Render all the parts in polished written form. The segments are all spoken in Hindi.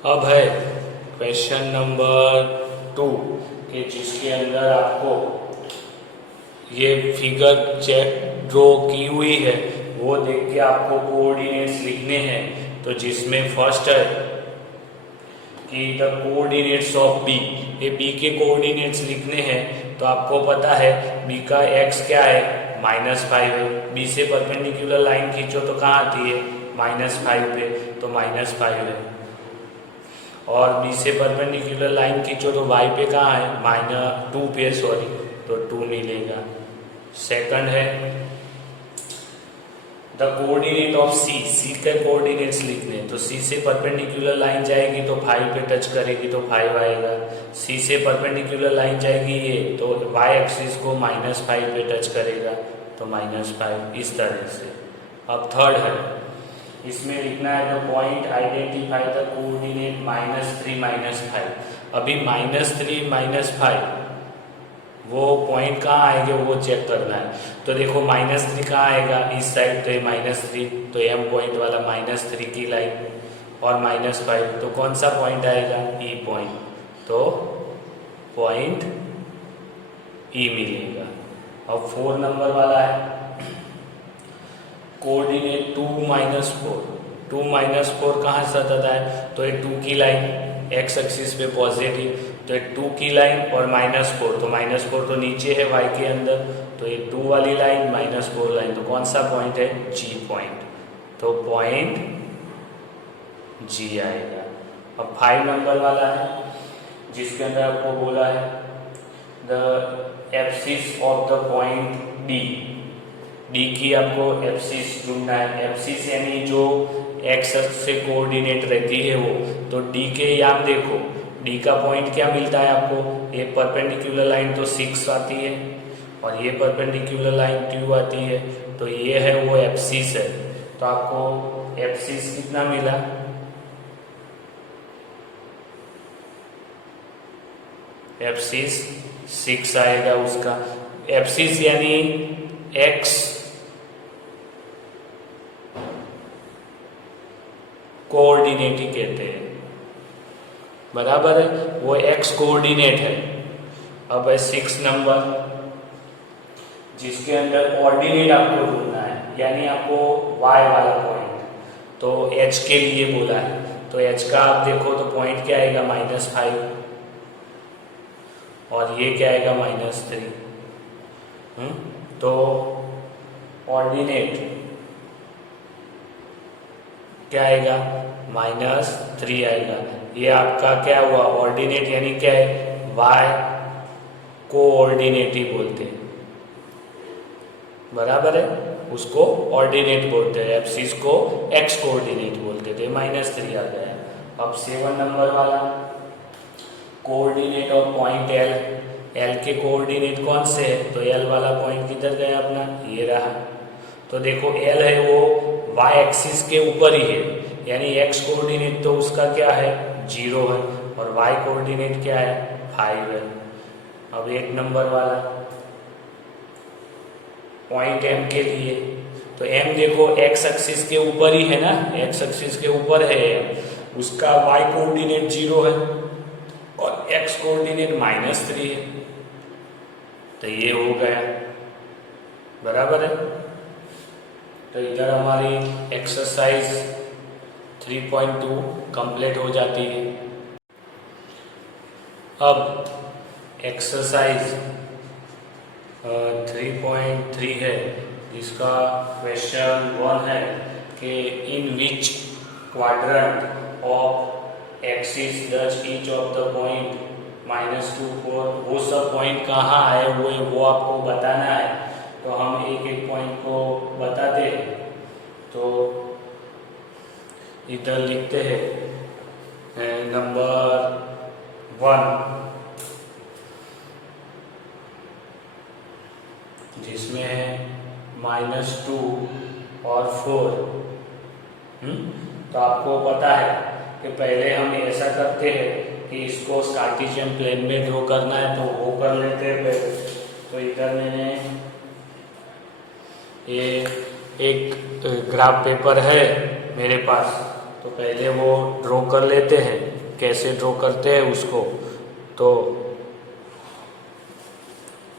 अब है क्वेश्चन नंबर 2 कि जिसके अंदर आपको ये फिगर चेक ड्रॉ की हुई है, वो देख के आपको कोऑर्डिनेट्स लिखने हैं। तो जिसमें फर्स्ट है कि द कोऑर्डिनेट्स ऑफ बी, ये बी के कोऑर्डिनेट्स लिखने हैं। तो आपको पता है बी का एक्स क्या है, -5 है। बी से परपेंडिकुलर लाइन खींचो तो कहाँ आती है, -5 पे, तो -5 है। और बी से परपेंडिकुलर लाइन खींचो तो वाई पे कहाँ है, -2 पे, सॉरी, तो 2 मिलेगा। सेकंड है द कोऑर्डिनेट ऑफ सी, सी के कोऑर्डिनेट्स लिखने हैं। तो सी से परपेंडिकुलर लाइन जाएगी तो 5 पे टच करेगी तो 5 आएगा। सी से परपेंडिकुलर लाइन जाएगी ये, तो वाई एक्सिस को -5 पे टच करेगा तो -5, इस तरह से। अब थर्ड है, इसमें लिखना है the point identify the coordinate -3 -5। अभी -3 -5 वो पॉइंट कहाँ आएंगे वो चेक करना है। तो देखो -3 कहाँ आएगा, इस साइड तो -3, तो एम पॉइंट वाला -3 की लाइन, और -5 तो कौन सा पॉइंट आएगा, ई पॉइंट, तो पॉइंट ई मिलेगा। अब 4 नंबर वाला है कोऑर्डिनेट 2 -4, 2 -4 कहाँ से आता है, तो ये 2 की लाइन एक्स एक्सिस पे पॉजिटिव, तो ये 2 की लाइन और -4, तो -4 तो नीचे है y के अंदर, तो ये 2 वाली लाइन -4 लाइन, तो कौन सा पॉइंट है, जी पॉइंट, तो पॉइंट जी आएगा। अब 5 नंबर वाला है जिसके अंदर आपको बोला है the abscess of the point D, D की आपको एब्सिस ढूंढना है। एब्सिस यानी जो एक्स अक्ष से कोऑर्डिनेट रहती है वो, तो डी के यहाँ देखो डी का पॉइंट क्या मिलता है आपको, ये परपेंडिकुलर लाइन तो 6 आती है और ये परपेंडिकुलर लाइन 2 आती है, तो ये है वो एब्सिस है। तो आपको एब्सिस कितना मिला, एब्सिस 6 आएगा उसका। एब्सिस यानी एक्स कोऑर्डिनेट ही कहते हैं, बराबर है, वो एक्स कोऑर्डिनेट है। अब है 6 नंबर जिसके अंदर ऑर्डिनेट आपको ढूंढना है, यानी आपको वाई वाला पॉइंट, तो एच के लिए बोला है। तो एच का आप देखो तो पॉइंट क्या आएगा, -5, और ये क्या आएगा, -3। तो ऑर्डिनेट क्या आएगा, -3 आएगा। ये आपका क्या हुआ, ऑर्डिनेट यानी क्या है, वाई कोऑर्डिनेट ही बोलते हैं, बराबर है, उसको ऑर्डिनेट बोलते हैं। एब्सिस को एक्स कोऑर्डिनेट बोलते थे, -3 आ गया। अब 7 नंबर वाला coordinate of point L, L के कोऑर्डिनेट कौन से है, तो एल वाला पॉइंट किधर गया अपना, ये रहा। तो देखो एल है वो वाई एक्सिस के ऊपर ही है, यानी एक्स कोऑर्डिनेट तो उसका क्या है, 0 है, और वाई कोऑर्डिनेट क्या है, 5 है। अब 1 नंबर वाला पॉइंट एम के लिए, तो एम देखो एक्स एक्सिस के ऊपर ही है ना, एक्स एक्सिस के ऊपर है एम, उसका वाई कोऑर्डिनेट 0 है और एक्स कोऑर्डिनेट -3 है, तो ये हो गया, बराबर है। तो इधर हमारी एक्सरसाइज 3.2 कंप्लीट हो जाती है। अब एक्सरसाइज 3.3 है, जिसका क्वेश्चन 1 है कि in which quadrant of axis does each of the point -2 4, वो सब पॉइंट कहाँ आए हुए वो आपको बताना है। तो हम एक एक पॉइंट को बताते हैं। तो इधर लिखते हैं नंबर 1 जिसमें है -2 और 4। तो आपको पता है कि पहले हम ऐसा करते हैं कि इसको कार्टेशियन प्लेन में ड्रॉ करना है, तो वो कर लेते हैं पहले। तो इधर मैंने ये एक ग्राफ पेपर है मेरे पास, तो पहले वो ड्रॉ कर लेते हैं। कैसे ड्रॉ करते हैं उसको, तो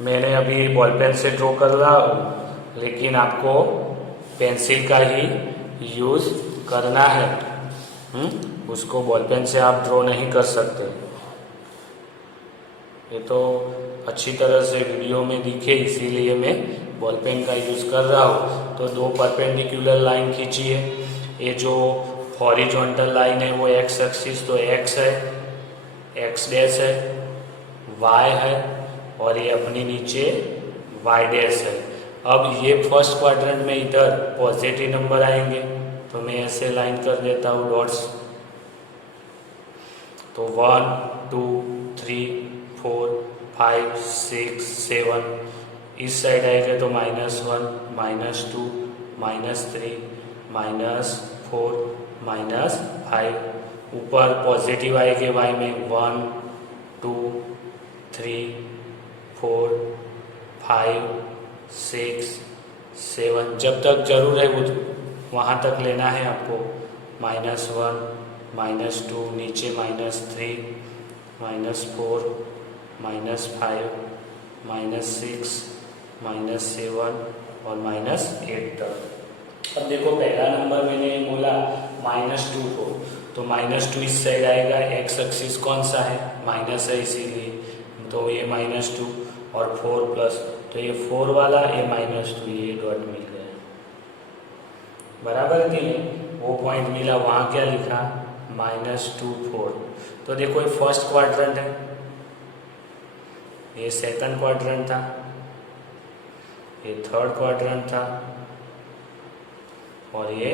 मैंने अभी बॉल पेन से ड्रॉ कर रहा हूँ, लेकिन आपको पेंसिल का ही यूज़ करना है। उसको बॉल पेन से आप ड्रॉ नहीं कर सकते। ये तो अच्छी तरह से वीडियो में दिखे इसीलिए मैं बॉल पेन का यूज़ कर रहा हूँ। तो दो परपेंडिकुलर लाइन खींचिए। ये जो हॉरिजॉन्टल लाइन है वो एक्स एक्सिस तो एक्स है, एक्स डैश है, वाई है, और ये अपनी नीचे वाई डैश है। अब ये फर्स्ट क्वाड्रेंट में इधर पॉजिटिव नंबर आएंगे, तो मैं ऐसे लाइन कर देता हूँ डॉट्स। तो 1 2 3 4 5 6 7, इस साइड आएगा तो -1 -2 -3 -4 -5, ऊपर पॉजिटिव आएंगे वाई में 1 2 3 4 5 6 7, जब तक जरूर है वो वहाँ तक लेना है आपको। -1 -2, नीचे -3 -4 -5 -6 -7 और -8 तक। अब देखो पहला नंबर मैंने बोला -2 को, तो -2 इस साइड आएगा। एक्स एक्सिस कौन सा है? माइनस है, इसीलिए तो ये -2 और 4 प्लस, तो ये 4 वाला, ये -2, ये डॉट मिल गया। बराबर कि नहीं? वो पॉइंट मिला, वहाँ क्या लिखा? -2 4। तो देखो ये फर्स्ट क्वाड्रेंट है, ये सेकंड क्वाड्रेंट था, ये थर्ड क्वाड्रेंट था, और ये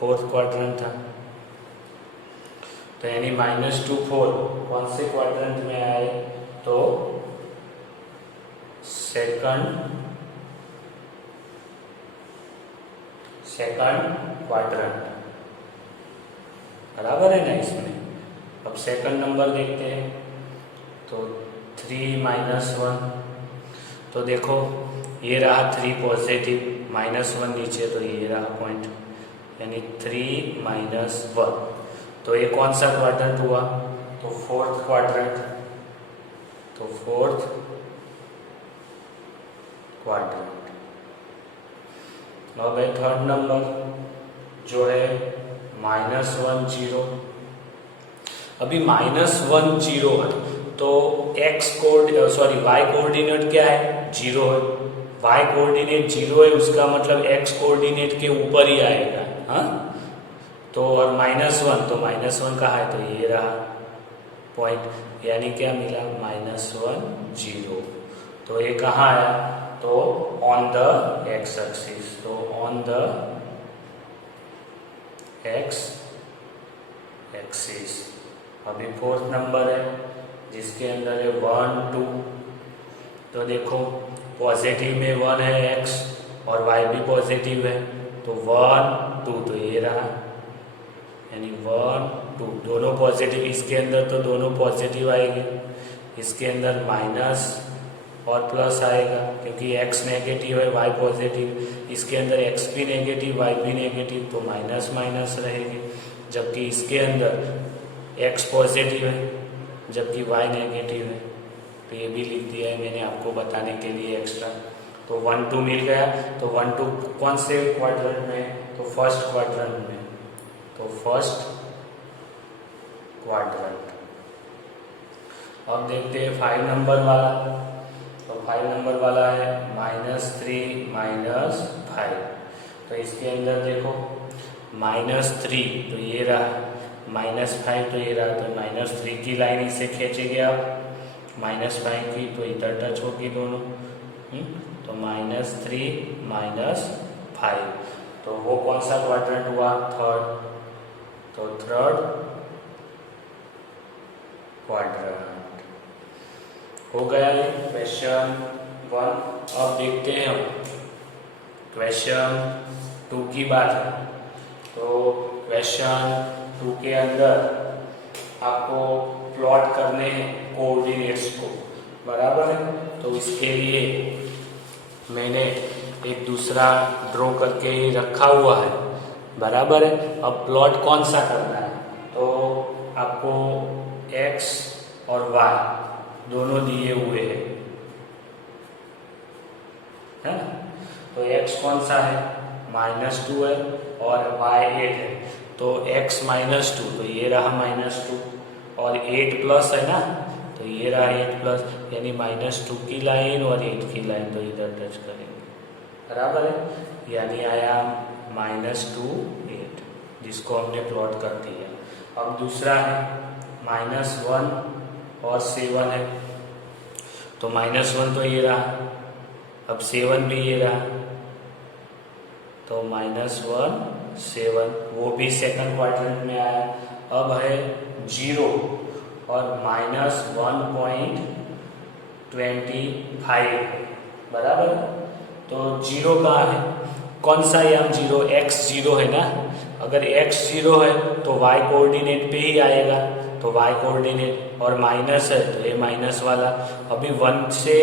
फोर्थ क्वाड्रेंट था। तो यानी -2 4 कौन से क्वाड्रेंट में आए? तो सेकंड क्वाड्रेंट। बराबर है ना इसमें? अब सेकंड नंबर देखते हैं, तो 3 -1, तो देखो ये रहा 3 पॉजिटिव, -1 नीचे, तो ये रहा पॉइंट, यानी 3 -1। तो ये कौन सा क्वाड्रेंट हुआ? तो फोर्थ क्वाड्रेंट। तो फोर्थ क्वाड्रेंट। अब है थर्ड नंबर जो है -1 0। अभी -1 0 है, तो वाई कोऑर्डिनेट क्या है? 0 है। वाई कोऑर्डिनेट 0 है, उसका मतलब एक्स कोऑर्डिनेट के ऊपर ही आएगा। हाँ, तो और -1, तो -1 कहाँ है? तो ये रहा पॉइंट, यानी क्या मिला? -1 0। तो ये कहाँ आया? तो ऑन द एक्स एक्सिस। तो ऑन द एक्स एक्सिस। अभी फोर्थ नंबर है जिसके अंदर है 1 2। तो देखो पॉजिटिव में 1 है एक्स, और वाई भी पॉजिटिव है, तो 1 2, तो ये रहा, यानी 1 2 दोनों पॉजिटिव। इसके अंदर तो दोनों पॉजिटिव आएंगे, इसके अंदर माइनस और प्लस आएगा, क्योंकि x नेगेटिव है, y पॉजिटिव। इसके अंदर x भी नेगेटिव, y भी नेगेटिव, तो माइनस माइनस रहेंगे। जबकि इसके अंदर x पॉजिटिव है, जबकि y नेगेटिव है। तो ये भी लिख दिया है मैंने आपको बताने के लिए एक्स्ट्रा। तो 1 2 मिल गया। तो 1 2 कौन से क्वाड्रेंट में? तो फर्स्ट क्वाड्रेंट में। तो फर्स्ट क्वाड्रेंट। अब देखते हैं 5 नंबर वाला। तो 5 नंबर वाला है -3 -5। तो इसके अंदर देखो -3, तो ये रहा, -5 तो ये रहा, तो -3 की लाइन इसे खींचेंगे आप, -5 की, तो इधर टच होगी दोनों। तो -3 -5, तो वो कौन सा क्वाड्रेंट हुआ? थर्ड। तो थर्ड क्वाड्रेंट हो गया ये क्वेश्चन 1। अब देखते हैं हम क्वेश्चन 2 की बात है। तो क्वेश्चन 2 के अंदर आपको प्लॉट करने हैं कोऑर्डिनेट्स को। बराबर है? तो इसके लिए मैंने एक दूसरा ड्रॉ करके ही रखा हुआ है। बराबर है? अब प्लॉट कौन सा करना है? तो आपको एक्स और वाई दोनों दिए हुए हैं, है ना। तो x कौन सा है, -2 है और y 8 है, तो x -2 तो ये रहा -2 और 8 प्लस है ना, तो ये रहा 8 प्लस, यानी -2 की लाइन और 8 की लाइन तो इधर टच करेंगे, बराबर है, यानी आया -2 8, जिसको हमने प्लॉट कर दिया। अब दूसरा है -1 और 7 है, तो -1 तो ये रहा, अब 7 भी ये रहा, तो -1 7 वो भी सेकंड क्वाड्रेंट में आया। अब है 0 और -1.25, बराबर। तो 0 कहाँ है, कौन सा यहाँ 0, x 0 है ना, अगर x 0 है तो y कोऑर्डिनेट पे ही आएगा, तो y कोऑर्डिनेट, और माइनस है तो ये माइनस वाला। अभी 1 से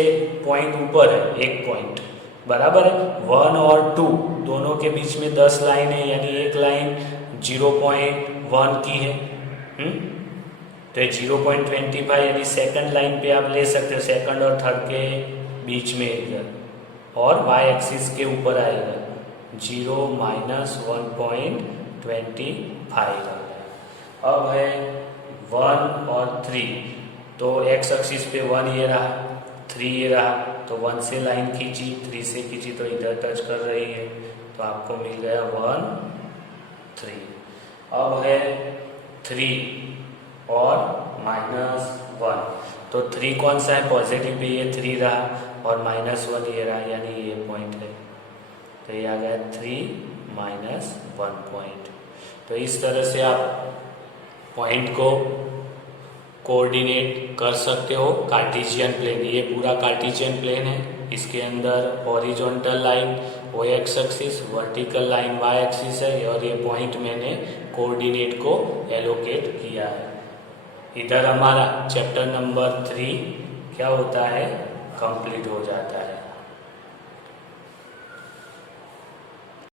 पॉइंट ऊपर है, एक पॉइंट, बराबर है। 1 और 2 दोनों के बीच में 10 लाइन है, यानी एक लाइन 0.1 की है, तो ये 0.25 यानी सेकंड लाइन पे आप ले सकते हो, सेकंड और थर्ड के बीच में इधर, और y एक्सिस के ऊपर आएगा 0 -1.25। अब है 1 और 3, तो x एक्सिस पे 1 ये रहा, 3 ये रहा, तो 1 से लाइन खींची, 3 से खींची तो इधर टच कर रही है, तो आपको मिल गया 1 3। अब है 3 और -1, तो 3 कौन सा है, पॉजिटिव पे ये 3 रहा और -1 ये रहा, यानी ये पॉइंट है, तो ये आ गया 3 -1 पॉइंट। तो इस तरह से आप पॉइंट को कोऑर्डिनेट कर सकते हो। कार्टेशियन प्लेन, ये पूरा कार्टेशियन प्लेन है, इसके अंदर हॉरिजॉन्टल लाइन वो x axis, vertical line y axis है, और ये पॉइंट मैंने कोऑर्डिनेट को एलोकेट किया है। इधर हमारा चैप्टर नंबर 3 क्या होता है, कंप्लीट हो जाता है।